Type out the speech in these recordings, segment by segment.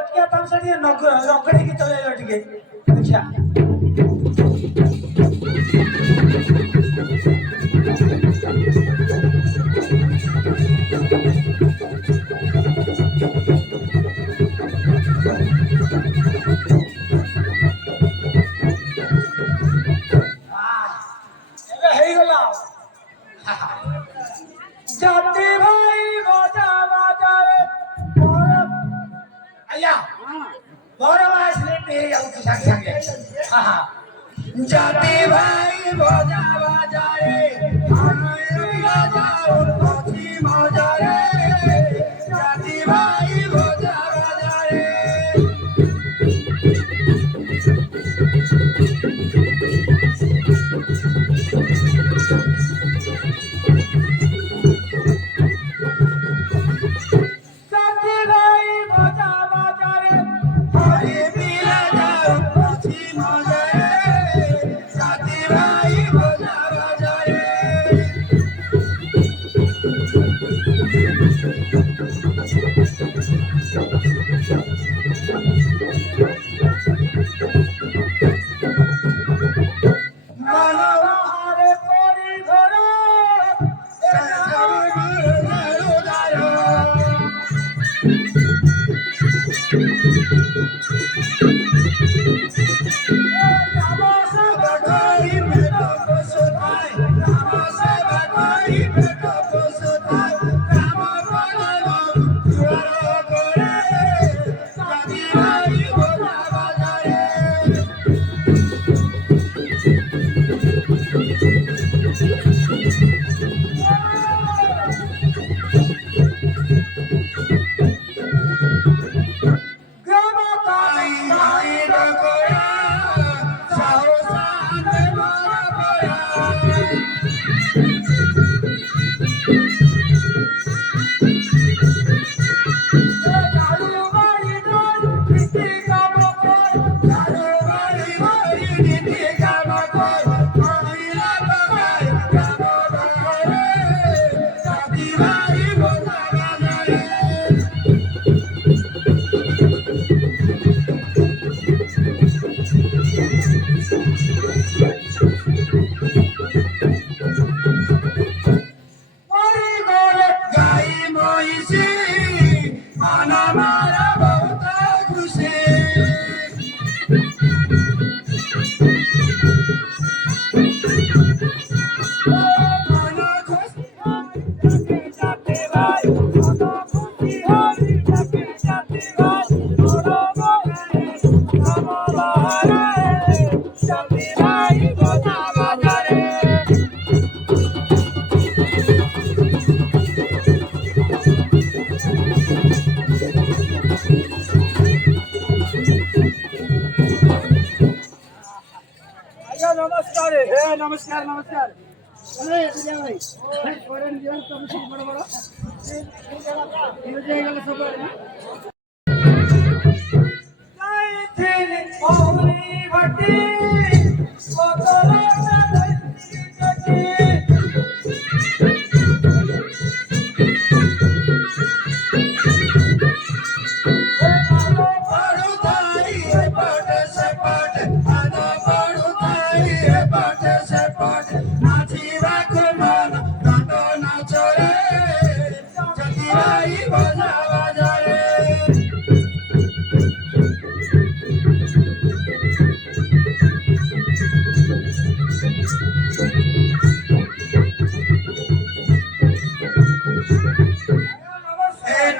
गोटकिया तमसे टिके रगड़ी की चलेलो टिके अच्छा एबे हेई गला जाती भाई बाजा बाजा रे आया गौरव असले पे आउट संग संग हां जाती भाई बाजा बाजा रे बाजा ओठी मजा रे जाती भाई बाजा बाजा रे जाती भाई बाजा बाजा रे हरे पिया जाओ ओठी मजा रे जाती भाई बाजा बाजा रे মানবহারে করি ঘর नमस्कार नमस्कार नमस्कार अरे जा भाई फॉरेन जीवन तो मुझे बड़ा बड़ा ये जाएगा सब जय थे ओरी भट्टी कोतरा गट्टी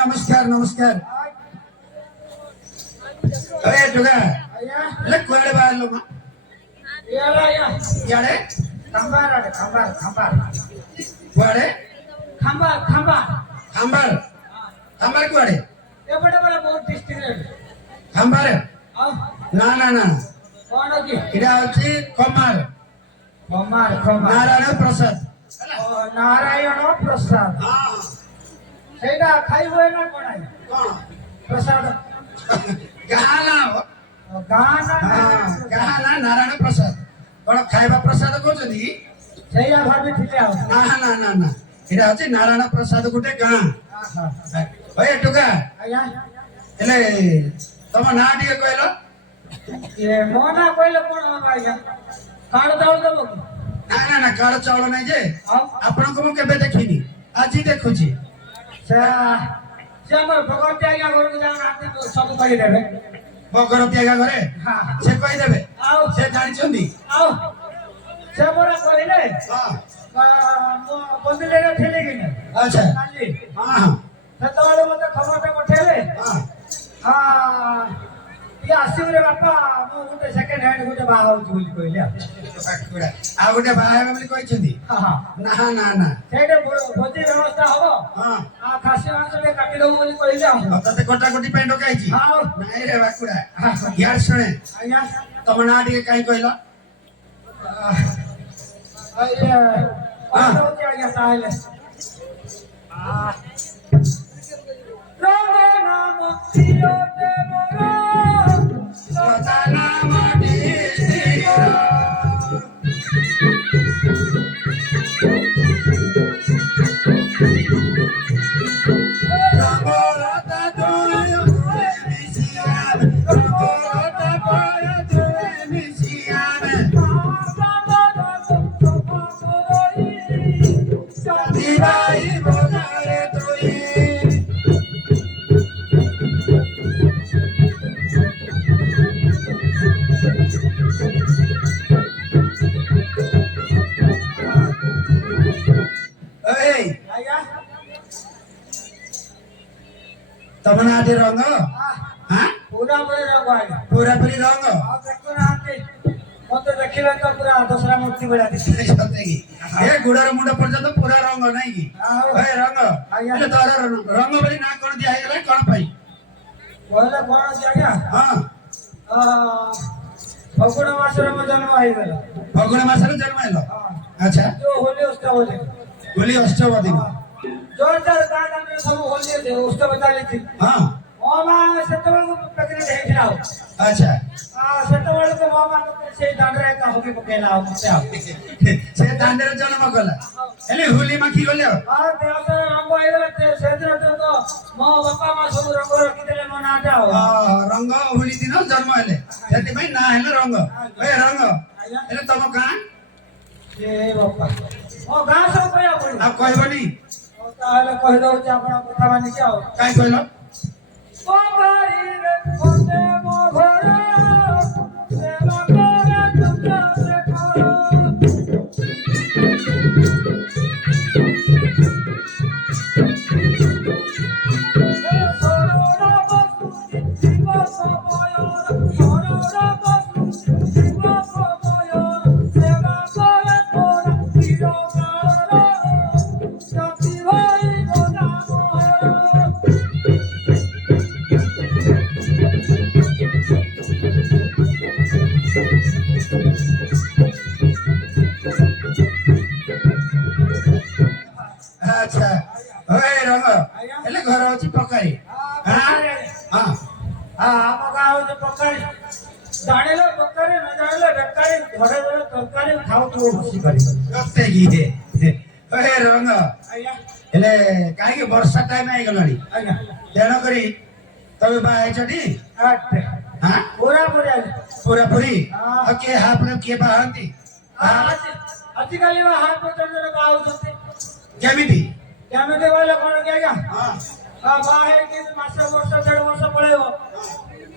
नमस्कार नमस्कार अरे टुगा ले कोड़े बाहर लो मां यारे खंबार खंबार खंबार कोड़े खंबार खंबार खंबार खंबार कोड़े ये बड़ा बड़ा बहुत डिस्ट्रिक्ट खंबार ना ना ना कौन की इडा होची कमार कमार कमार नारायण प्रसाद हां सेटा खाई हुए ना कोना कोन प्रसाद गाना गाना गाना नारायण प्रसाद कोन खाइबा प्रसाद कोचनी सेया भाबी थिले आ ना ना ना ना इडा होची नारायण प्रसाद गुटे गां ओए टुका आया ହେଲେ ତମ ନାଁ ଟିକେ କହିଲ। ମୋ ନାଁ କହିଲେ କଣ ହବ ଆଜ୍ଞା? କାର୍ଡ ଚାଉଳ ଦେବ କି? ନା ନା କାଳ ଚାଉଳ ନାହିଁ ଯେ ଆଉ ଆପଣଙ୍କୁ ମୁଁ କେବେ ଦେଖିନି ଆଜି ଦେଖୁଛି। ସେ ସେ ଆମର ଭଗବତୀ ଆଜ୍ଞା ଘରକୁ ଯାଉନାହାନ୍ତି ସବୁ କହିଦେବେ। ବଗର ପିଆଗା ଘରେ ହଁ ସେ କହିଦେବେ ଆଉ ସେ ଜାଣିଛନ୍ତି। ଆଉ ସେ ପରା କହିଲେ ହଁ ମୁଁ ବନ୍ଦିଲେ ଥିଲି କି ନା ଆଚ୍ଛା କାଲି ହଁ ହଁ ସେତେବେଳେ ମତେ ଖବରଟା ପଠେଇଲେ। ହଁ ଟିକେ ଆସିବରେ ବାପା ମୁଁ ଗୋଟେ ସେକେଣ୍ଡ ହ୍ୟାଣ୍ଡ ଗୋଟେ ବାହା ହଉଛି ବୋଲି କହିଲେ। ଆଉ ଗୋଟେ ବାହା ହେବେ ବୋଲି କହିଛନ୍ତି। ହଁ ନା ନା ନା ସେଇଟା ଭୋଜି ବ୍ୟବସ୍ଥା ହବ। ହଁ ଖାସି ମାଂସ ଟିକେ କାଟିଦବୁ ବୋଲି କହିଲେ। ତତେ କଟାକଟି ପାଇଁ ଡକାଇଛି। ଆଉ ନାଇଁ ରେ ବାକୁଡା ୟାର ଶୁଣେ ଆଜ୍ଞା ତମ ନାଁ ଟିକେ କାହିଁ କହିଲ। ଆଜ୍ଞା ତାହେଲେ ରଙ୍ଗ ନାମ ପ୍ରିୟଟେ ମୋର ଲତା ନାମ ଢିର। ରଙ୍ଗଲତା ଦୁଇ ମିଶିଆବେ ରଙ୍ଗଲତା ପର ଦୁଇ ମିଶିଆବେ ଦିବାଇ ବଗାରେ ତୁଇ। ଏଇ ଆଜ୍ଞା ତମ ନାଁଟି ରଙ୍ଗ ହଁ ପୁରା ପୁରି ରଙ୍ଗ ଆଜ୍ଞା। ପୁରାପୁରି ରଙ୍ଗ ଆଉ ଦେଖୁନାହାନ୍ତି ମତେ ଦେଖିଲେ ତ ପୁରା ଦଶରା ମୂର୍ତ୍ତି ଭଳିଆ ଦିଶେ। ସତେ କି ଏ ଗୁଡର ମୁଣ୍ଡ ପର୍ଯ୍ୟନ୍ତ ପୁରା ରଙ୍ଗ ନାଇଁ କି। ଆଉ ଏ ରଙ୍ଗ ଆଜ୍ଞା ହେଲେ ତୋର ରଙ୍ଗ ବୋଲି ନାଁ କଣ ଦିଆ ହେଇଗଲା କଣ ପାଇଁ। କହିଲେ କଣ ଅଛି ଆଜ୍ଞା? ହଁ ଫଗୁଣ ମାସରେ ମୋ ଜନ୍ମ ହେଇଗଲା। ଫଗୁଣ ମାସରେ ଜନ୍ମ ହେଲ। ହଁ ଆଚ୍ଛା ଯୋଉ ହୋଲି ଉତ୍ସବରେ ହୋଲି ଅଷ୍ଟମ ଦିନ। ଜୋରଦାର ଗାଁ ଦାଣ୍ଡରେ ସବୁ ହୋଲି ଉତ୍ସବ ଚାଲିଛି। ହଁ ମୋ ମା ସେତେବେଳକୁ ପ୍ରେଗନେଣ୍ଟ ହେଇଥିଲା। ଆଚ୍ଛା ସେତେବେଳକୁ ମୋ ମା ସେଇ ଦାଣ୍ଡରେ ଏକା ହକି ପକେଇଲା ଆଉ ମତେ ଆଉ ସେ ଦାଣ୍ଡରେ ଜନ୍ମ କଲା ହେଲେ ହୋଲି ମାଖି ଗଲେ ଆଉ। ଦେହ ସାରା ରଙ୍ଗ ହେଇଗଲା। ସେଦିନ ତ ମୋ ବାପା ମା ସବୁ ରଙ୍ଗ ରଖିଦେଲେ ମୋ ନାଁଟା ଆଉ। ରଙ୍ଗ ହୋଲି ଦିନ ଜନ୍ମ ହେଲେ ସେଥିପାଇଁ ନାଁ ହେଲେ ରଙ୍ଗ। ଏ ରଙ୍ଗ ହେଲେ ତମ ଗାଁ ଏ ବାପା ମୋ ଗାଁ ସବୁ କହିବାକୁ ପଡିବ। ଆଉ କହିବନି ତାହେଲେ କହିଦଉଛି ଆପଣ କଥା ମାନିକି ଆଉ। କାହିଁ କହିଲ। ପୋଖରୀରେ ଖୋଦେ ମୋ ଘର ସେବା କରେ ଚନ୍ଦ୍ର ଶେଖର। ସରଳ ବସୁଛି ଶିବ ସମୟର ସରଳ ବସୁଛି ଶିବ ସମୟର ସେବା କରେ ପରା ଚିର କାଳର ଜାତି ଭାଇ ଗଦା ମୋହର। ଆଚ୍ଛା ଓଏ ରଙ୍ଗ ହେଲେ ଘର ହଉଛି ପକାରୀ। ହଁ ଆମ ଗାଁ ହଉଛି ପକାରୀ। ଜାଣିଲେ ପକାରୀ ନ ଜାଣିଲେ ବେକାରୀ। ଘରେ ଘରେ ତରକାରୀ ଖାଉଥିବ ବସି କରି। ସତେ କି ଓଏ ରଙ୍ଗ ଆଜ୍ଞା ହେଲେ କାହିଁକି ବର୍ଷା ଟାଇମ ହେଇଗଲାଣି ଆଜ୍ଞା ତେଣୁକରି ତମେ ବାହା ହେଇଛଟି। ହଁ ପୁରା ପୁରା ପୁରାପୁରି ଆଉ କିଏ ହାପରେ କିଏ ବାହାନ୍ତି ଆଜିକାଲି ହାଟ ପର୍ଯ୍ୟନ୍ତ ବାହାଉଛନ୍ତି। କେମିତି କେମିତି କହିଲେ କଣ କି ଆଜ୍ଞା? ହଁ ବାହା ହେଇକି ମାସ ବର୍ଷ 1.5 ବର୍ଷ ପଳେଇବ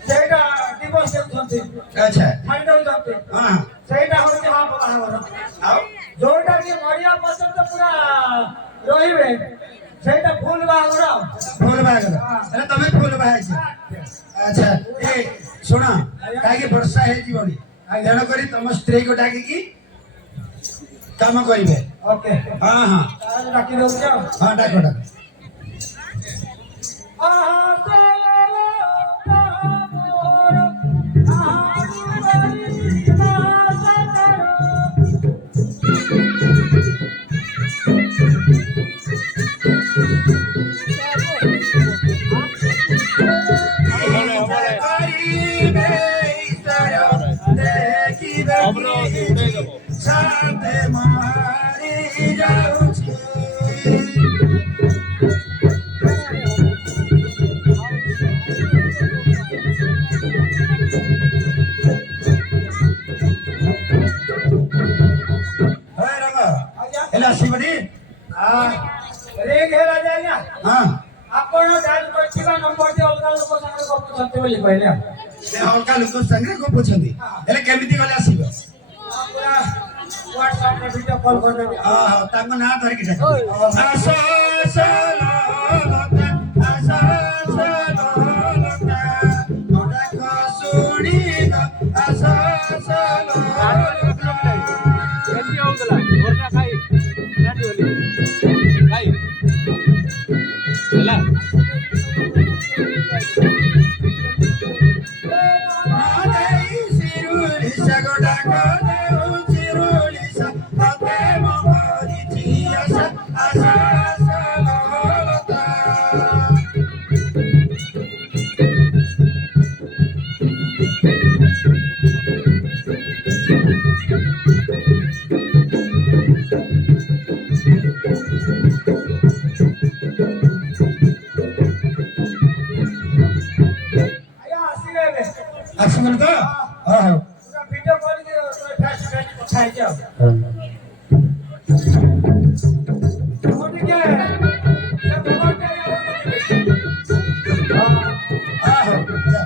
ସେଇଟା ଡିଭୋର୍ସ ଦେଉଛନ୍ତି। ଆଚ୍ଛା ଛାଡ଼ି ଦଉଛନ୍ତି। ହଁ ସେଇଟା ହଉଛି ହାପ ବାହାଘର। ଆଉ ଯୋଉଟା କି ମରିବା ପର୍ଯ୍ୟନ୍ତ ପୁରା ରହିବେ ସେଇଟା ଫୁଲ ବାହାଘର। ଫୁଲ ବାହାଘର ହେଲେ ତମେ ଫୁଲ ବାହା ହେଇଛ। ଆଚ୍ଛା ଏ ଶୁଣ କାହିଁକି ବର୍ଷା ହେଇଯିବନି ତେଣୁକରି ତମ ସ୍ତ୍ରୀକୁ ଡାକିକି କାମ କରିବେ। ଓକେ ହଁ ହଁ ତାହେଲେ ଡାକି ଦଉଛି ଆଉ। ହଁ ଡାକ ଡାକ। ସାତେ ମାରି ଯାଉଛି ବୋଲି କହିଲେ ସେ ଅଲଗା ଲୋକ ସାଙ୍ଗରେ ଗପୁଛନ୍ତି ହେଲେ କେମିତି ଗଲେ ଆସିବ ପୁରା ହ୍ୱାଟ୍ସଆପରେ ଭିଡ଼ିଓ କଲ୍ କରିଦେବି ତାଙ୍କ ନାଁ ଧରିକି ଡାକ ଆସ ଆସ ଲଲତା ଆସ ଆସ ଲଲତା ମୋ ଡାକ ଶୁଣିବ ଆସ ଆସ ଲଲତା କେମିତି ହଉଥିଲା ଘୋଟା ଖାଇ ରାତି ବୋଲି ଖାଇ ହେଲା ମାଦେଇ ଶିରୁଳିସା ଗୋ ଡାକ ଦେଉ ଶିରୁଳିସା ମତେ ମୋ କରିଛି ଆଶା ଆସ ଆସ ଲଲତା ଆଜ୍ଞା ଆସିଲେ ଏବେ ଆସିବନି ତ ହଉ ପୁରା ଭିଡ଼ିଓ କରିକି ଫେସ୍ ଟୁ ଫେସ୍ କଥା ହେଇଛି ଆଉ ମୁଁ ଟିକେ ସେ ମୋବାଇଲଟା ହଉ ଯା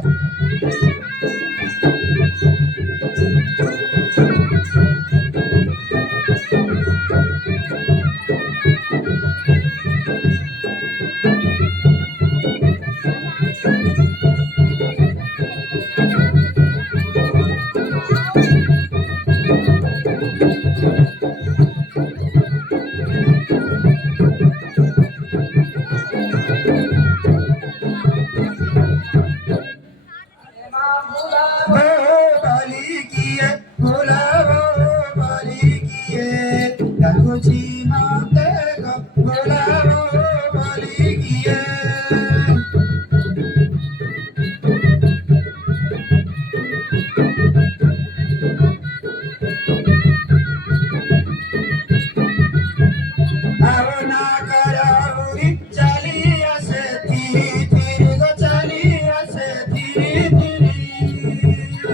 वो बाली किए भोला वो बाली किए डाकुची माते को भोला वो बाली किए आवना कराउरी चली आसे धीरे धीरे गो चली आसे धीरे धीरे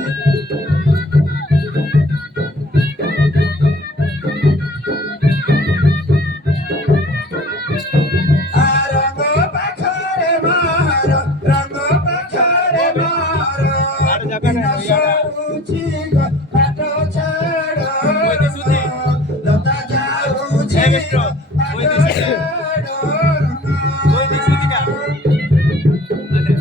रंग पाखरे मारो रंग पाखरे मारो बिना सरुचि गो पाटो छाड़ो लता जाऊची गो पाटो छाड़ो કોઈ દીસુતી કા અને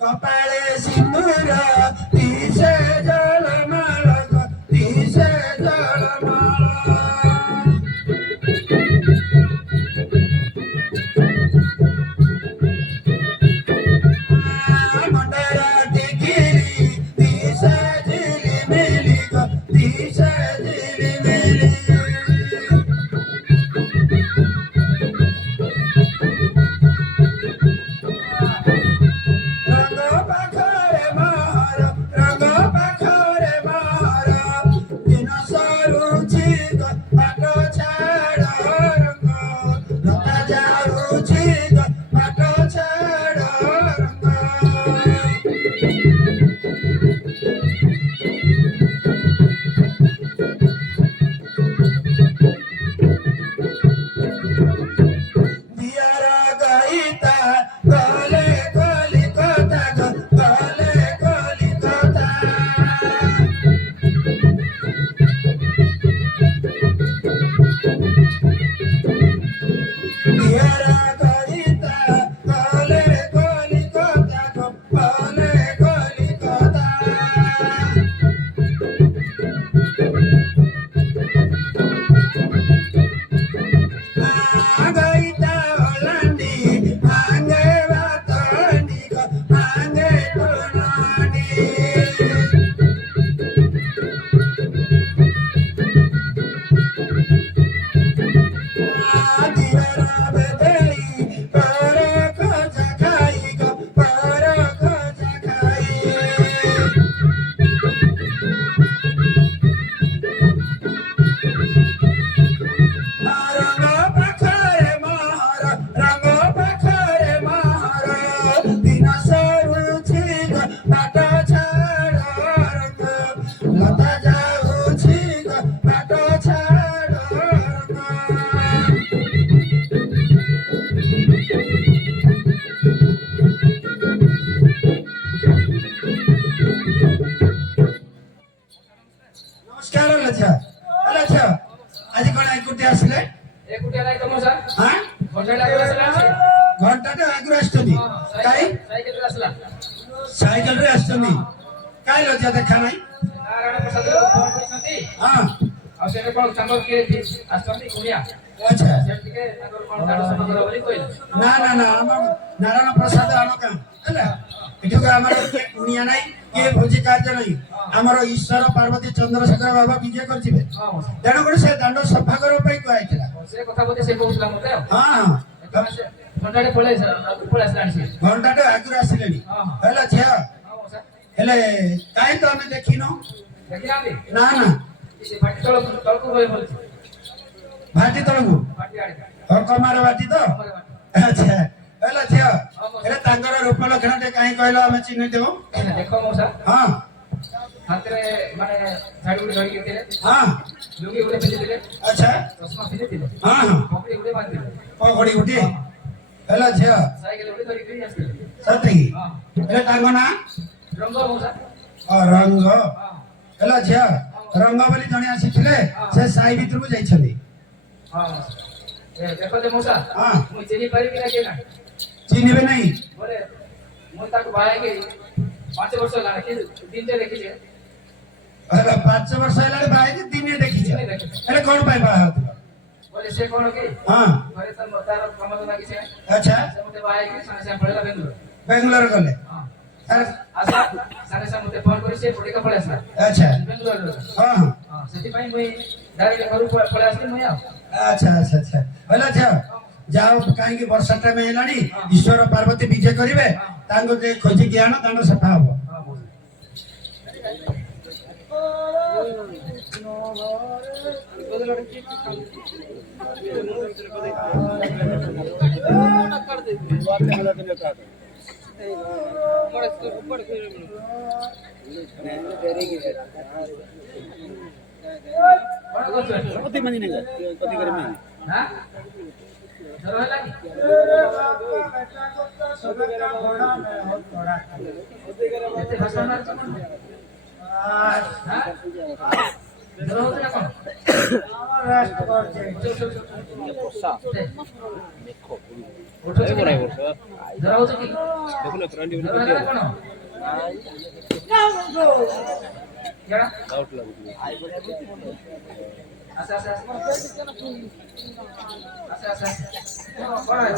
कपाळे सिंदूर दिसे जलमाळ दिसे जलमाळ ଏକୁଟିଆ ନାଇଁ ତମ ସାର୍ ହଁ ଘଣ୍ଟାଟା ପରେ ଆସିଲା ଘଣ୍ଟାଟେ ଆଗରୁ ଆସିଛନ୍ତି କାଇଁ ସାଇକେଲରେ ଆସିଲା ସାଇକେଲରେ ଆସିଛନ୍ତି କାଇଁ ଲଜ୍ଜା ଦେଖା ନାହିଁ ନାରାୟଣ ପ୍ରସାଦ ଫୋନ କରିଛନ୍ତି ହଁ ଆଉ ସେଠି କଣ ତାଙ୍କର କିଏ ଆସିଛନ୍ତି କୁଣିଆ ଆଚ୍ଛା ସେଠି ଟିକେ ତାଙ୍କର କଣ ଦାଣ୍ଡ ସଫା କର ବୋଲି କହିଲେ ନା ନା ନା ଆମ ନାରାୟଣ ପ୍ରସାଦ ଆମ ଗାଁ ହେଲା ଏଠିକୁ ଆମର କିଏ କୁଣିଆ ନାହିଁ କିଏ ଭୋଜି କାର୍ଯ୍ୟ ନାହିଁ ଆମର ଈଶ୍ୱର ପାର୍ବତୀ ଚନ୍ଦ୍ରଶେଖର ବାବା ବିଜେ କରିଯିବେ ହଁ ତେଣୁକରି ସେ ଦାଣ୍ଡ ସଫା କରିବା ପାଇଁ କୁହାଯାଇଥିଲା ସେ କଥା ବୋଧେ ସେ କହୁଥିଲା ମତେ ଆଉ ହଁ ଘଣ୍ଟାଟେ ପଳେଇ ଆସିଲାଣି ସେ ଘଣ୍ଟାଟେ ଆଗରୁ ଆସିଲେଣି ହଁ ହେଲା ଝିଅ ହଁ ସାର୍ ହେଲେ କାହିଁ ତ ଆମେ ଦେଖିନୁ ଦେଖିନାହାନ୍ତି ନା ନା ସେ ମାଟି ତଳକୁ ଗଲେ ବୋଲୁଛି ଭାଟି ତଳକୁ ମାଟି ଆଡେ କମାର ଭାଟି ତ ଆଚ୍ଛା ହେଲା ଝିଅ ହେଲେ ତାଙ୍କର ରୂପ ଲକ୍ଷଣ ଟିକେ କାହିଁ କହିଲ ଆମେ ଚିହ୍ନି ଦେବୁ ଦେଖ ମଉସା ହଁ ହାତରେ ମାନେ ଝାଡୁ ଗୋଟେ ଧରିକି ଥିଲେ ହଁ ଲୁଙ୍ଗି ଗୋଟେ ପିନ୍ଧିଥିଲେ ଆଚ୍ଛା ଚଷମା ପିନ୍ଧିଥିଲେ ହଁ ହଁ ପକଡ଼ି ଗୋଟେ ବାନ୍ଧିଥିଲେ ପକଡ଼ି ଗୋଟିଏ ହେଲା ଝିଅ ସାଇକେଲ ଗୋଟେ ଧରିକି ଆସିଥିଲେ ସତିକି ହଁ ହେଲେ ତାଙ୍କ ନାଁ ରଙ୍ଗ ମଉସା ରଙ୍ଗ ହଁ ହେଲା ଝିଅ ରଙ୍ଗ ବୋଲି ଜଣେ ଆସିଥିଲେ ସେ ସାହି ଭିତରକୁ ଯାଇଛନ୍ତି ହଁ ଦେଖ ଯେ ମଉସା ହଁ ମୁଁ ଚିହ୍ନି ପାରିବି ନା କିଏ ନା ଚିହ୍ନିବେ ନାହିଁ ବୋଲେ ମୁଁ ତାକୁ ବାହା ହେଇକି 5 ବର୍ଷ ହେଲାଣି କିନ୍ତୁ ଦିନଟେ ଦେଖିଛେ ହେଲା 5 ବର୍ଷ ହେଲାଣି ବାହା ହେଇକି ଦିନେ ଦେଖିଛ ହେଲେ କଣ ପାଇଁ ବାହା ହଉଥିଲ ବୋଲେ ସେ କଣ କି ହଁ ଘରେ ତାର କାମ ଧନ୍ଦା କିଛି ନାହିଁ ଆଚ୍ଛା ସେ ମତେ ବାହା ହେଇକି ସାଙ୍ଗେ ସାଙ୍ଗେ ପଳେଇଲା ବେଙ୍ଗଲୋର ବେଙ୍ଗଲୋର ଗଲେ ହଁ ତାର- ଆସିଲା ସାଙ୍ଗେ ସାଙ୍ଗେ ମତେ ଫୋନ କରି ସେ ପଟିକା ପଳେଇ ଆସିଲା ଆଚ୍ଛା ବେଙ୍ଗଲୋର ହଁ ହଁ ହଁ ସେଥିପାଇଁ ମୁଇଁ ଡାଇରେକ୍ଟ ଘରକୁ ପଳେଇ ଆସିଲି ମୁଇଁ ଆଉ ଆଚ୍ଛା ଆଚ୍ଛା ଆଚ୍ଛା ହେଲା ଝିଅ ଯାଅ କାହିଁକି ବର୍ଷା ଟାଇମ ହେଲାଣି ଈଶ୍ୱର ପାର୍ବତୀ ବିଜେ କରିବେ ତାଙ୍କୁ ଟିକେ ଖୋଜିକି ଆଣ ଦାଣ୍ଡ ସଫା ହବ ହଁ ବୋଲ कति मान्छे नहीं कति गरे में हां जरो है लागी एते भाषण मार चमन हां जरो होते ना कोन আমার রাষ্ট্র করছে वर्षा देखो उठो ए बराबर सर जरो होते की देखो ना फ्रेंड जरो है ना कोन क्या डाउट लागु आसा आसा आसा कोन है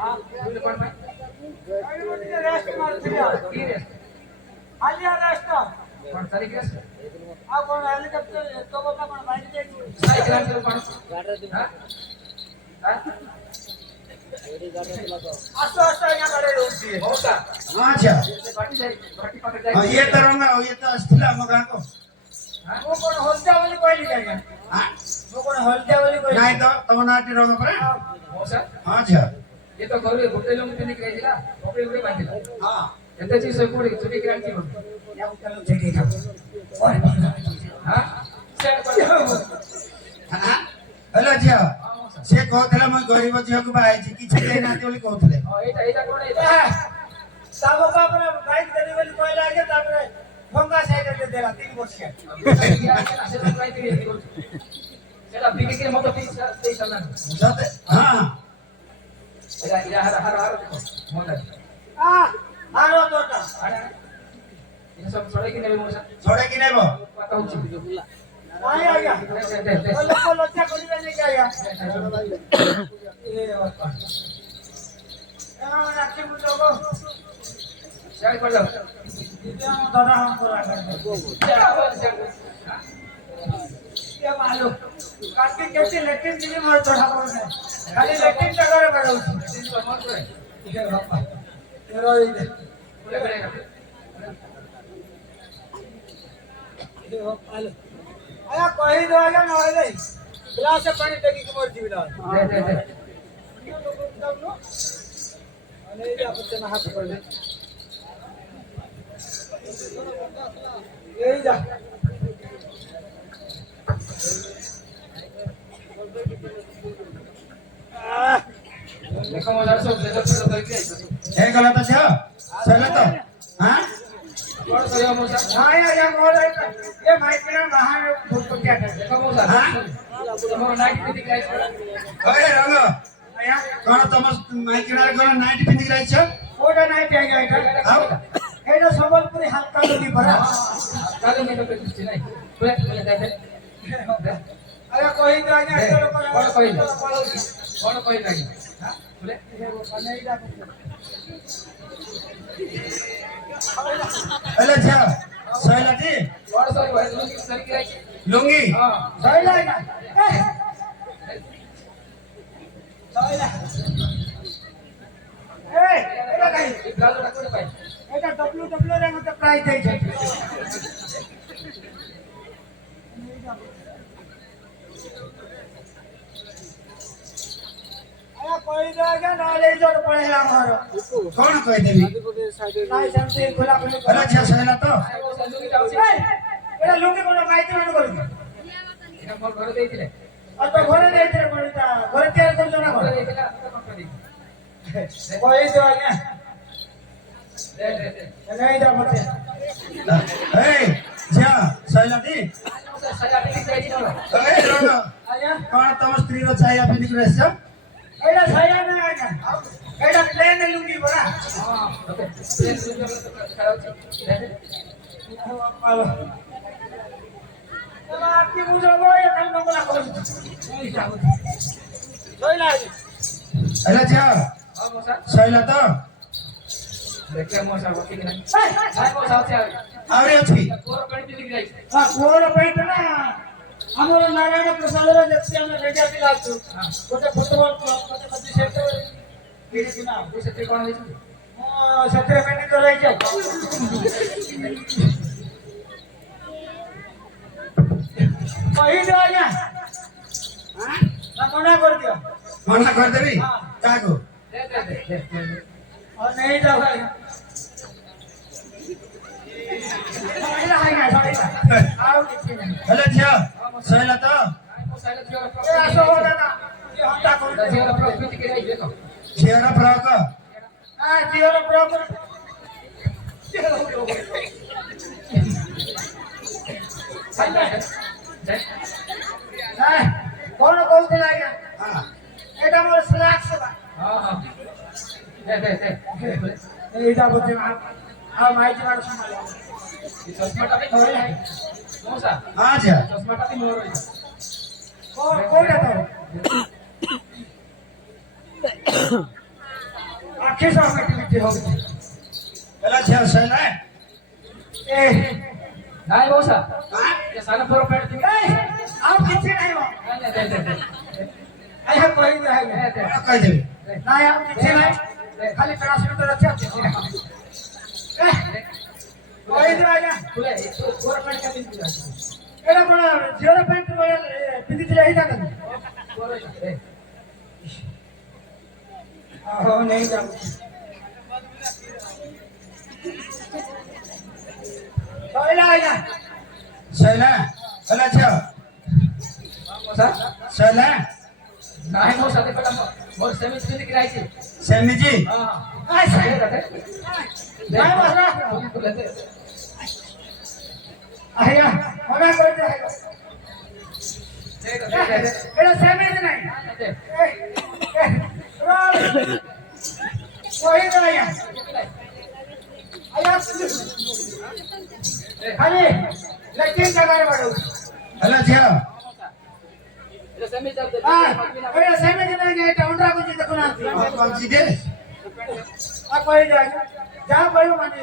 हां बोले कोन भाई রাষ্ট্র মারছে की रे আলিয়া রাষ্ট্র कोन तारीख है আর কোন হেলিকপ্টার তো বাবা কোন বাইক দেখি साइकिल से कोन हां हां আসো আসো ইয়া গাড়ি রুছি मौसा আচ্ছা बाटी जाए बाटी पकड़ हाँ, जाए ये तो रंगा ये तो अस्थिला हम गाँव को वो कौन हल्दा वाली कोई नहीं जाएगा हाँ वो कौन हल्दा वाली कोई नहीं तो तमनाटी रंग पर मौसा हाँ अच्छा ये तो घर होटल में पिने के दिला पकड़े उड़े बांध दिला हाँ एते चीज सब कोड़ी चुटी के रांची बोल या उठा लो ठीक है और हां सेट कर हाँ हेलो जिया से कहतला मैं गरीब झियो को बाई छी किछ दे नाते बोली कहतले हां एटा कोन एटा साबो बाबरा बाइक देली बोली कहला आगे तापरे भंगा साइड दे देला 3 वर्ष के सेटा बिके के मत पीस दे चलना सते हाँ एटा इरा हर देखो मोटा हाँ हारो तोटा ये सब छोड़े कि नहीं मौसा छोड़े कि नहीं वो पता होची नहीं आया लोग को लज्जा करिबे नहीं आया ए बाबा ना के मुझको शेयर कर लो दादा हम पूरा कर ये मालूम काटी कैसे लेकिन दिली मोर थोड़ा बोल है खाली लेकिन जगह रे बड़ो ये बाबा तेरो ये आया कहि दो आया न होले गिलास से पानी टेकी के मोर जीविला दे अरे ये बच्चे ना हाथ पड़ ले ये जा देखो मजा सब ले सब करके हे गलत है चले तो हां कौन सही मौसा हां या मोर ये माइक में बाहर भूत क्या कर देखो मौसा हां तुम्हारा नाइट में दिखाई ओए कौन तुम माइकिनार कौन नाइट पिंदी रही छ ओडा नाइट आएगा এটা आओ এটা সম্বলপুরি হালকা লুঙ্গি পরা কালো মেকআপ করছিস নাই বলে বলে দেখে আরে কই তো আগে বড় কই বড় কই লাগি হ্যাঁ বলে এলা যা সয়লাটি বড় সরি ভাই লুঙ্গি সরি কি রাখি লুঙ্গি হ্যাঁ সইলা না সইলা এই এটা কাই এই ব্লাউজটা করে পাই এটা ডব্লিউ এর মধ্যে প্রাইস দেইছে আয়া কই জায়গা না লে জোর পড়ে আমার कौन कह देबी নাই শান্তি খোলা খোলা এলা যা সয়লা তো লুঙ্গি যাচ্ছে এটা লুঙ্গি কোন মাইতে মনে করবি এটা মোর ঘরে দেইছিলে আর তো ঘরে দেইছে কোনটা ঘরে তিয়ার করছ না ঘরে ঘরে দেইছিলে তো কোন দিই কই তো আগে দে দে দে নাই দা মতে এই যা সয়লাটি সাজা দিতে চাইছি না এই রোগ আয়া कौन तुम स्त्री रो चाहिए पिंदी रही छ এটা ছায়া না আগে এটা প্লেন লুঙ্গি পরা হ্যাঁ ওকে প্লেন লুঙ্গি তো খারাপ আছে দেখে আপনি বুঝাবো এখন বাংলা করুন সইলা এলা যা আর মশা সয়লা তো দেখে মশা বকি না আর মশা আছে আরে আছে কোর পানি দিলি যাই কোর পেট না আমার নারায়ণ প্রসাদরা দেখছি আমরা রেডিয়া দিলাছু কোতে ফুটবল ক্লাব কোতে কদি সেটা কিরে দিনা বুঝতে কোন হইছে সতেরে মিনিট রই যাও কই দো আজ্ঞা হ্যাঁ না কোনা কর দিও मना कर देबी काको দে দে দে দে और नहीं जाओ भाई सड़ीला है ना सड़ीला आओ किसी नहीं एला जा सयला तो আর মশা এলে জিওর ए ऐसा हो ना ये हंता कर প্রো জিওর প্রো ফিট করে যাই দেখো छेरा फ्रॉक हां जीरो प्रॉपर हां कौन कौन दिलाएगा हां এটা মোর স্ল্যাক্স বা হ্যাঁ হ্যাঁ দে দে দে এইটা বলতে আর মাইজি মার সময় এই চশমাটা কি ধরে নাই মশা आ जा চশমাটা কি মোর হইছে কোনটা তো আখি সব মিটি হবে एला जा सयला ए নাই মশা हां ये साला पूरा पेट दिख ए आओ किसी नहीं हो নাই দে দে দে আয়া কই না দে দে कह देबी না आओ किसी नहीं खाली पेड़ा सुन तो रखा किसी नहीं কই দে আয়া খুলে पूरा पेट का दिन दिया এটা কোন জিরো পয়েন্ট পিদি দিলে এই থাকে पूरा दे আহ নেই যাও কইলা আয়া सयला एला जा মশা सयला নাই মশা দে পেলা মোর সেমি দিকে রাইছে सेमी जी হ্যাঁ আই সাই দে দে নাই মারা খুলে দে আয়া মনা কই দে দে দে দে এটা সেমি নাই দে কই দে আয়া আয়া খালি লেকিন জায়গায় বাড়ো एला जा ये सेमी चल दे हां এটা সেমি নাই এটা উন্ডা কই দেখো না कौन सी दे आ কই দে যা কইও মানি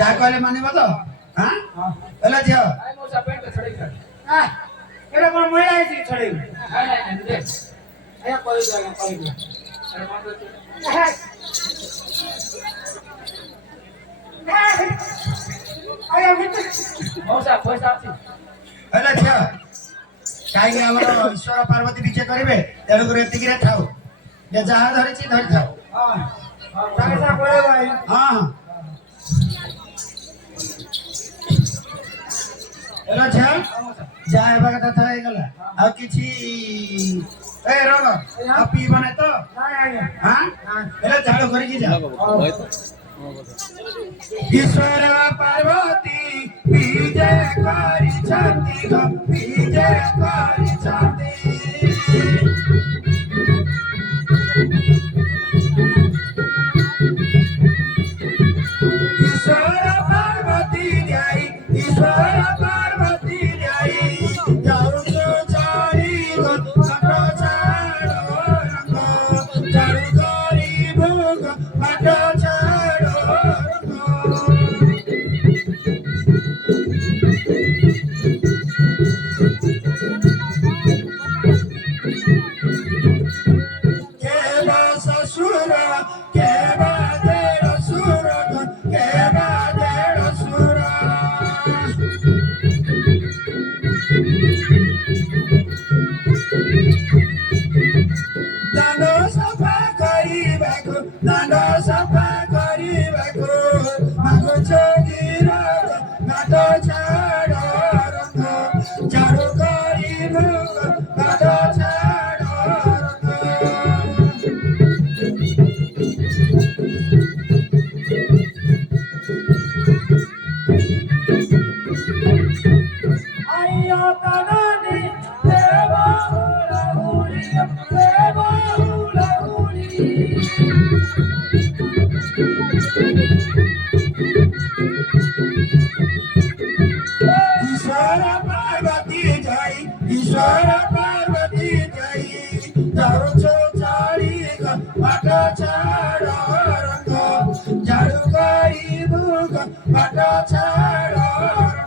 जा कहले मानिबो तो हां एला जा নাই মশা পেট ছড়াই গেল হ্যাঁ এটা কোন মহিলা আছে ছড়ে নাই নাই দে আয়া কই দে কই দে আরে মার দে আয়া মিটে মশা পয়সা আছে एला जा काहे हमर ईश्वर पार्वती विजय करिवे तेनु करे एतिकिरे थाउ जे जहा धरिछि धरि थाउ हां টাকা পড়ে ভাই हां एला जा जा हेबा कथा था गला आ किछि ए रग आ पी बने तो না আয়া हां एला झाड़ो करि की जा ईश्वर पार्वती विजय करि छाती गो विजय करि छाती दाण्ड सफा କରିବାକୁ ମାଗୁଛ ଗିରଫ ବାଟ ଛାଡ଼ ରଙ୍ଗ ଝାଡୁ କରିବୁ ବାଟ ଛାଡ଼ ରଙ୍ଗ ଆଇଅ କାନନି ଦେବ ହୁଳହୁଳି ଦେବ ହୁଳହୁଳି ईश्वर पार्वती जय जाऊछो चारी बाट छाड़ रंग झाड़ू करी बाट छाड़